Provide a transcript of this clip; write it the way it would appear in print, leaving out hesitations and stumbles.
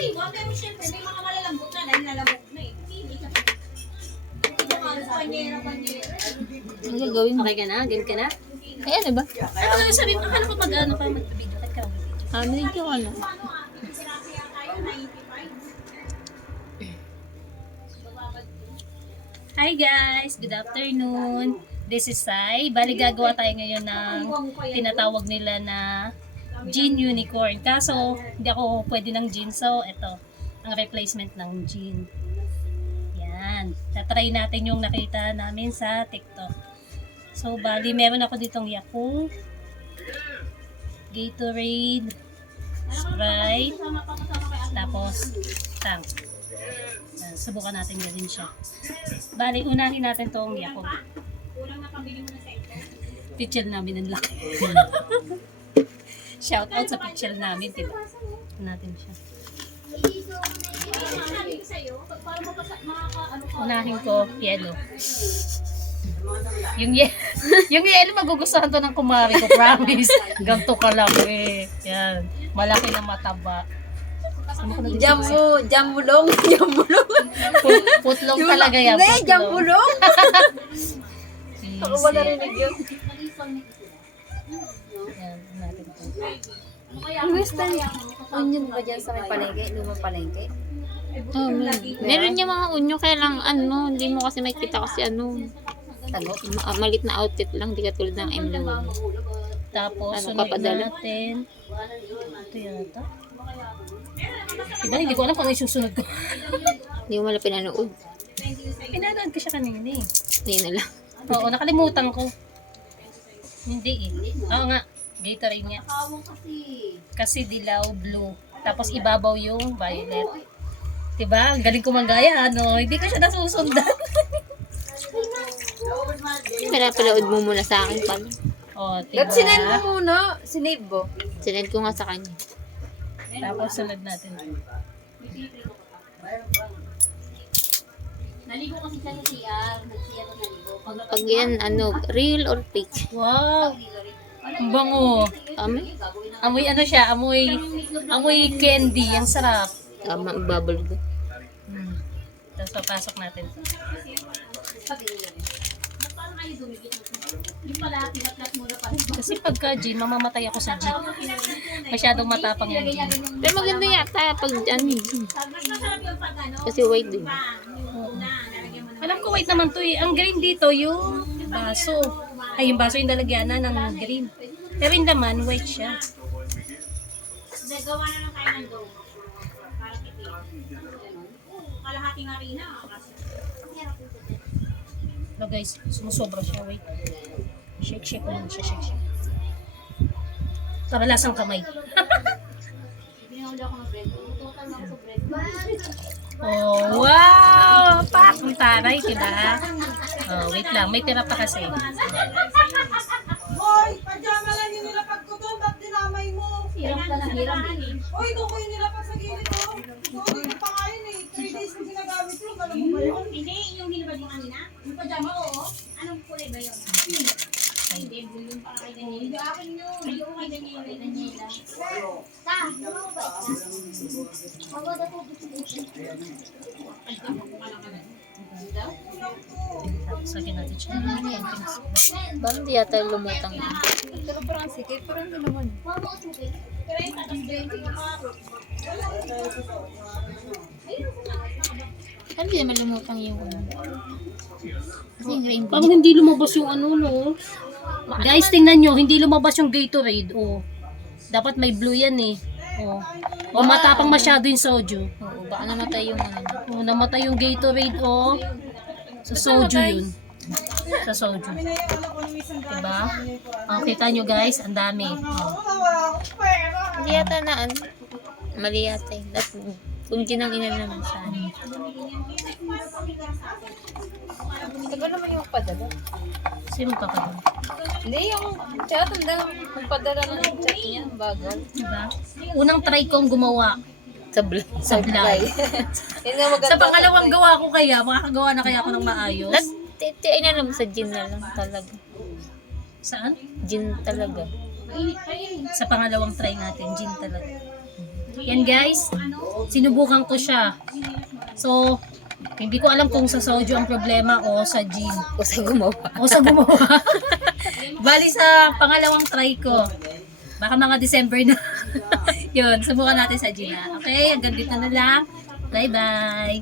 iba, pero syempre may mga malalambot na dahil nalamok na eh. Hindi ka pa. Panyera. Ang gagawin mo? Okay ka na? Game ka na? Ay, ano ba? Ano nga sabihin? Akala ko mag-ano pa mag-video. Bakit ka mag-video? Medyo ano. Sirasaya tayo, 95. Hi guys! Good afternoon! This is Sai. Bali gagawa tayo ngayon ng tinatawag nila na Jean Unicorn. Kaso, hindi ako pwede ng jean. So, ito. Ang replacement ng jean. Yan. Tatry natin yung nakita namin sa TikTok. So, bali meron ako ditong Yakult, Gatorade, Sprite, tapos Tang. Subukan natin gawin siya. Bali, unahin natin tong Yakult. Kulang na pambili mo na sa ito. Pitchel namin ang laki. Shout out sa pitchel namin, diba? Natin siya. Sabi ko sa'yo, para makaka-ano ka. Unahin ko, yellow. Yung yellow magugustuhan to ng kumari ko, promise. Ganto ka lang eh. Yan. Malaki na mataba. Jambulong. Putlong talaga yan. Hindi, jambulong. Ako ba narinig yun? Yan, natin to. Western onion ba dyan sa may palengke? Lumang palengke? Oh, meron yung mga unyo, kaya lang ano, hindi mo kasi makita kasi ano, Tagot? malit na outfit lang, di katulad ng MLW. Tapos, Ano, sunod papadala? natin. Ito yata. Diba, hindi ko alam kung ano yung susunod ko. Hindi mo mala pinanood. Pinanood ko siya kanina eh. Hindi na lang. Oo, nakalimutan ko. Hindi eh. Oo nga, Gatorade niya. Kasi dilaw, blue. Tapos ibabaw yung violet. Diba? Ang galing ko manggaya, ano? Hindi ko siya nasusundan. Kaya palaod mo muna sa akin pala. Oh, diba? Ba't sinend mo muna? Sinave mo? Sinend ko nga sa kanya. Tapos sunod natin. Naligo kasi siya sa CR. Nag-CR na naligo. Pag yan, ano, real or fake? Wow! Ang bango. Amoy? Amoy ano siya? Amoy candy. Ang sarap. Tama, bubble ko. Tapos papasok natin. Parang kayo dumigit. Yung pala, pinatlat mo na pala. Kasi pagka gin, mamamatay ako sa gin. Masyadong matapang yung gin. Pero maganda yata pag ano, Mas masarap yung pag ano. kasi white din. Yung una, nalagyan mo na. Alam ko white naman to eh. Ang green dito yung baso. Ay, yung baso yung lalagyanan ng green. Pero yung laman, white siya. Gawa na lang tayo ng dough. Para tipid. Kalahating harina. No guys, sumusobra siya. Wait. Shake ko lang siya. Shake. Para lasang kamay. Binahuli ako ng bread. Total na ako sa bread. Oh, wow! Pak! Ang taray, diba? Oh, wait lang. May tira pa kasi. Hoy, pajama lang yung nilapag ko doon, ba't dinamay mo? Hirap na lang, hirap din. Hoy, doon ko yung nilapag sa gilid ko. Sorry ko pa kain eh. 3 days na ginagamit yun, alam mo ba yun? Hindi, yung hinabad mo kanina. Yung pajama, oo. Anong kulay ba yun? Hindi, blue yung para kay Daniela. Hindi akin yun. Ay, yung kay Daniela. Daniela. Ta, naman ba ito? Mawala ko dito. Ay, tapos ko lang ka na. Sagin natin siya. Parang di yata lumutang yun. Pero parang sikit, parang hindi naman. Parang di naman lumutang yung ano. Kasi yung rainbow. Parang hindi lumabas yung ano, no? Guys, tingnan nyo. Hindi lumabas yung Gatorade. Oh. Dapat may blue yan eh. Oh. O matapang masyado yung soju. Oo, baka namatay yung ano. Oh, namatay yung Gatorade, oh. Sa soju yun. Sa soju. Pinayaan ako ng isang dami. Diba? Oh, kita nyo guys, ang dami. Oh. Wala akong pera. Hindi yata na ano. Mali yata eh. Kung ginang ina naman sa ano. Tagal naman yung padala. Sino pa ka doon? Hindi, yung chat, yung padala ng chat niya, bagal. Diba? Unang try kong gumawa Sa vlog. sa vlog. Yun nga maganda. Sa pangalawang gawa ko kaya, makakagawa na kaya ako ng maayos. Ay na lang sa gin na lang talaga. Saan? Gin talaga. Sa pangalawang try natin, gin talaga. Yan guys, sinubukan ko siya. So, hindi ko alam kung sa soju ang problema o sa gin. O sa gumawa. O sa gumawa. Bali sa pangalawang try ko. Baka mga December na. Yun, subukan natin sa gin na. Okay, hanggang dito na lang. Bye-bye.